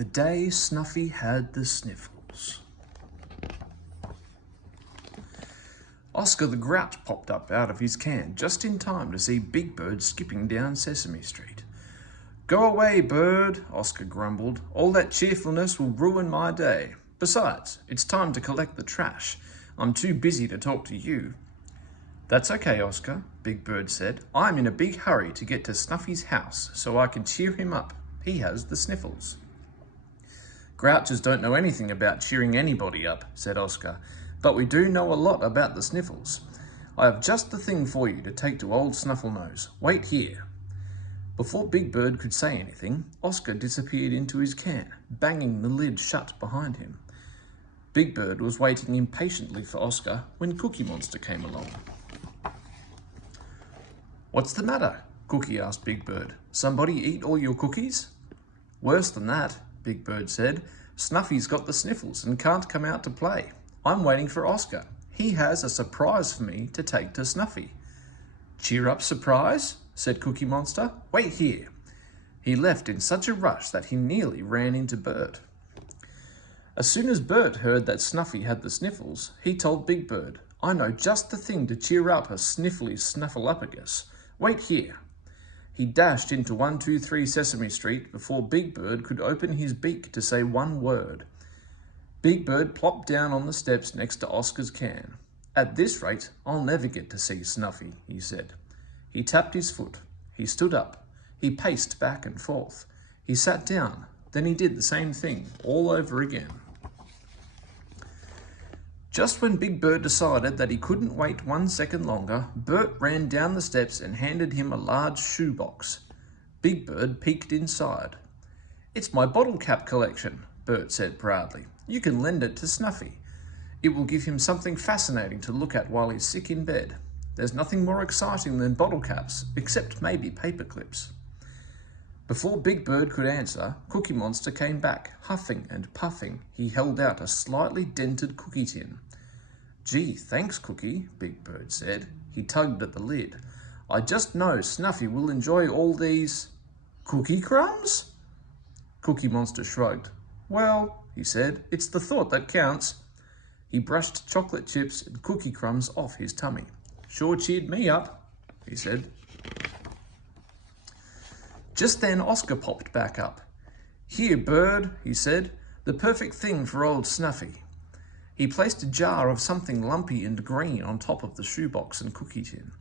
The day Snuffy had the sniffles. Oscar the Grouch popped up out of his can just in time to see Big Bird skipping down Sesame Street. "Go away, Bird," Oscar grumbled. "All that cheerfulness will ruin my day. Besides, it's time to collect the trash. I'm too busy to talk to you." "That's okay, Oscar," Big Bird said. "I'm in a big hurry to get to Snuffy's house so I can cheer him up. He has the sniffles." "Grouches don't know anything about cheering anybody up," said Oscar, "but we do know a lot about the sniffles. I have just the thing for you to take to old Snufflenose. Wait here." Before Big Bird could say anything, Oscar disappeared into his can, banging the lid shut behind him. Big Bird was waiting impatiently for Oscar when Cookie Monster came along. "What's the matter?" Cookie asked Big Bird. "Somebody eat all your cookies?" "Worse than that," Big Bird said. "Snuffy's got the sniffles and can't come out to play. I'm waiting for Oscar. He has a surprise for me to take to Snuffy." "Cheer up, surprise," said Cookie Monster. "Wait here." He left in such a rush that he nearly ran into Bert. As soon as Bert heard that Snuffy had the sniffles, he told Big Bird, "I know just the thing to cheer up a sniffly snuffleupagus. Wait here." He dashed into 123 Sesame Street before Big Bird could open his beak to say one word. Big Bird plopped down on the steps next to Oscar's can. "At this rate, I'll never get to see Snuffy," he said. He tapped his foot. He stood up. He paced back and forth. He sat down. Then he did the same thing all over again. Just when Big Bird decided that he couldn't wait 1 second longer, Bert ran down the steps and handed him a large shoebox. Big Bird peeked inside. "It's my bottle cap collection," Bert said proudly. "You can lend it to Snuffy. It will give him something fascinating to look at while he's sick in bed. There's nothing more exciting than bottle caps, except maybe paper clips." Before Big Bird could answer, Cookie Monster came back, huffing and puffing. He held out a slightly dented cookie tin. "Gee, thanks, Cookie," Big Bird said. He tugged at the lid. "I just know Snuffy will enjoy all these cookie crumbs?" Cookie Monster shrugged. "Well," he said, "it's the thought that counts." He brushed chocolate chips and cookie crumbs off his tummy. "Sure cheered me up," he said. Just then Oscar popped back up. "Here, Bird," he said, "the perfect thing for old Snuffy." He placed a jar of something lumpy and green on top of the shoebox and cookie tin.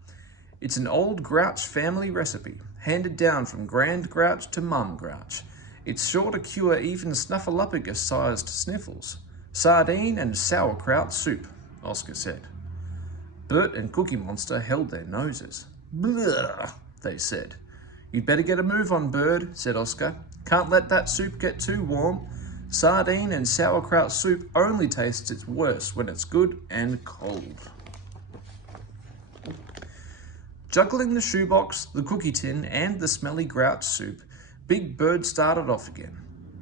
"It's an old Grouch family recipe, handed down from Grand Grouch to Mum Grouch. It's sure to cure even snuffleupagus-sized sniffles. Sardine and sauerkraut soup," Oscar said. Bert and Cookie Monster held their noses. "Blah," they said. "You'd better get a move on, Bird," said Oscar. "Can't let that soup get too warm. Sardine and sauerkraut soup only tastes its worst when it's good and cold." Juggling the shoebox, the cookie tin, and the smelly Grouch soup, Big Bird started off again.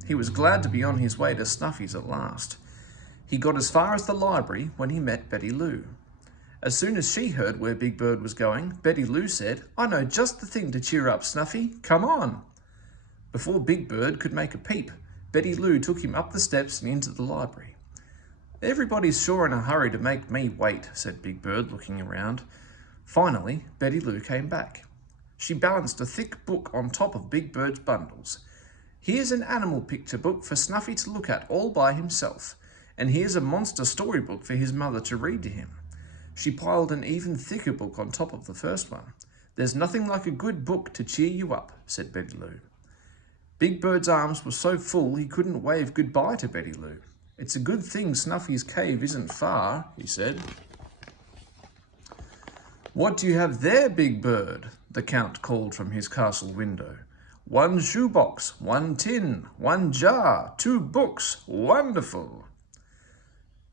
He was glad to be on his way to Snuffy's at last. He got as far as the library when he met Betty Lou. As soon as she heard where Big Bird was going, Betty Lou said, "I know just the thing to cheer up Snuffy. Come on." Before Big Bird could make a peep, Betty Lou took him up the steps and into the library. "Everybody's sure in a hurry to make me wait," said Big Bird, looking around. Finally, Betty Lou came back. She balanced a thick book on top of Big Bird's bundles. "Here's an animal picture book for Snuffy to look at all by himself, and here's a monster storybook for his mother to read to him." She piled an even thicker book on top of the first one. "There's nothing like a good book to cheer you up," said Betty Lou. Big Bird's arms were so full he couldn't wave goodbye to Betty Lou. "It's a good thing Snuffy's cave isn't far," he said. "What do you have there, Big Bird?" the Count called from his castle window. "One shoebox, one tin, one jar, 2 books. Wonderful!"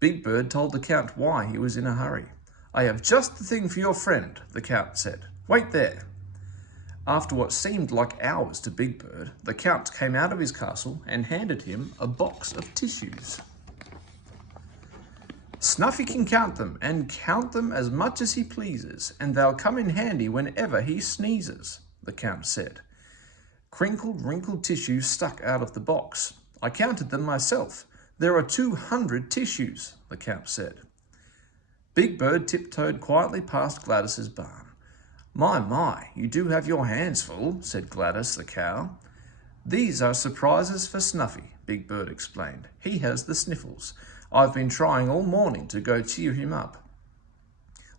Big Bird told the Count why he was in a hurry. "I have just the thing for your friend," the Count said. "Wait there." After what seemed like hours to Big Bird, the Count came out of his castle and handed him a box of tissues. "Snuffy can count them, and count them as much as he pleases, and they'll come in handy whenever he sneezes," the Count said. Crinkled, wrinkled tissues stuck out of the box. I counted them myself. There are 200 tissues, the cow said. Big Bird tiptoed quietly past Gladys's barn. My, you do have your hands full, said Gladys the cow. These are surprises for Snuffy, Big Bird explained. He has the sniffles. I've been trying all morning to go cheer him up.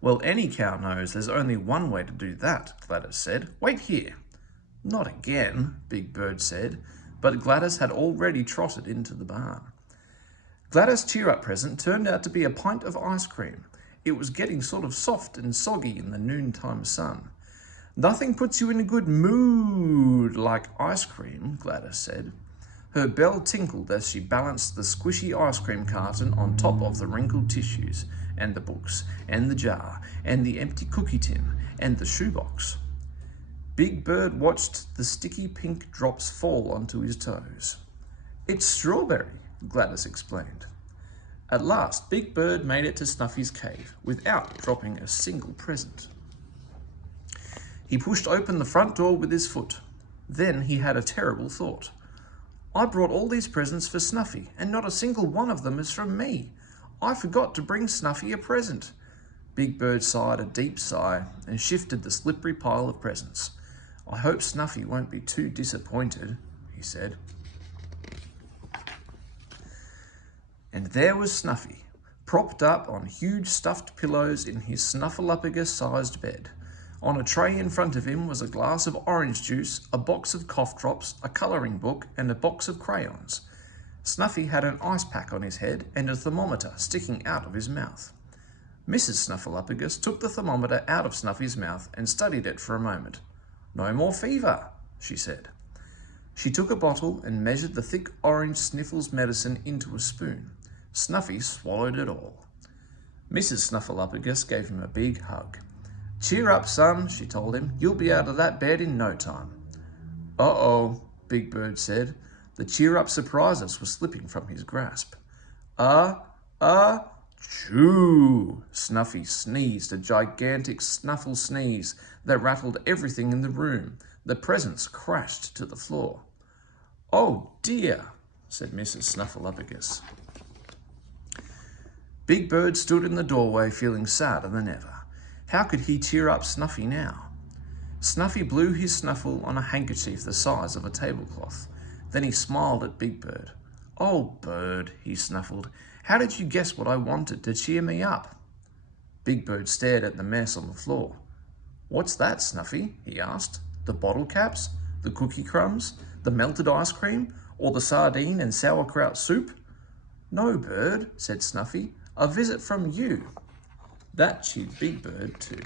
Well, any cow knows there's only one way to do that, Gladys said. Wait here. Not again, Big Bird said, but Gladys had already trotted into the barn. Gladys' cheer-up present turned out to be a pint of ice cream. It was getting sort of soft and soggy in the noontime sun. Nothing puts you in a good mood like ice cream, Gladys said. Her bell tinkled as she balanced the squishy ice cream carton on top of the wrinkled tissues, and the books, and the jar, and the empty cookie tin, and the shoebox. Big Bird watched the sticky pink drops fall onto his toes. It's strawberry, Gladys explained. At last, Big Bird made it to Snuffy's cave without dropping a single present. He pushed open the front door with his foot. Then he had a terrible thought. I brought all these presents for Snuffy, and not a single one of them is from me. I forgot to bring Snuffy a present. Big Bird sighed a deep sigh and shifted the slippery pile of presents. I hope Snuffy won't be too disappointed, he said. And there was Snuffy, propped up on huge stuffed pillows in his snuffleupagus-sized bed. On a tray in front of him was a glass of orange juice, a box of cough drops, a colouring book, and a box of crayons. Snuffy had an ice pack on his head and a thermometer sticking out of his mouth. Mrs. Snuffleupagus took the thermometer out of Snuffy's mouth and studied it for a moment. No more fever, she said. She took a bottle and measured the thick orange Sniffles medicine into a spoon. Snuffy swallowed it all. Mrs. Snuffleupagus gave him a big hug. Cheer up, son, she told him. You'll be out of that bed in no time. Uh-oh, Big Bird said. The cheer-up surprises were slipping from his grasp. Choo! Snuffy sneezed, a gigantic snuffle sneeze that rattled everything in the room. The presents crashed to the floor. Oh dear, said Mrs. Snuffleupagus. Big Bird stood in the doorway feeling sadder than ever. How could he cheer up Snuffy now? Snuffy blew his snuffle on a handkerchief the size of a tablecloth. Then he smiled at Big Bird. Oh, Bird, he snuffled. How did you guess what I wanted to cheer me up? Big Bird stared at the mess on the floor. What's that, Snuffy? He asked. The bottle caps? The cookie crumbs? The melted ice cream? Or the sardine and sauerkraut soup? No, Bird, said Snuffy. A visit from you. That cheered Big Bird too.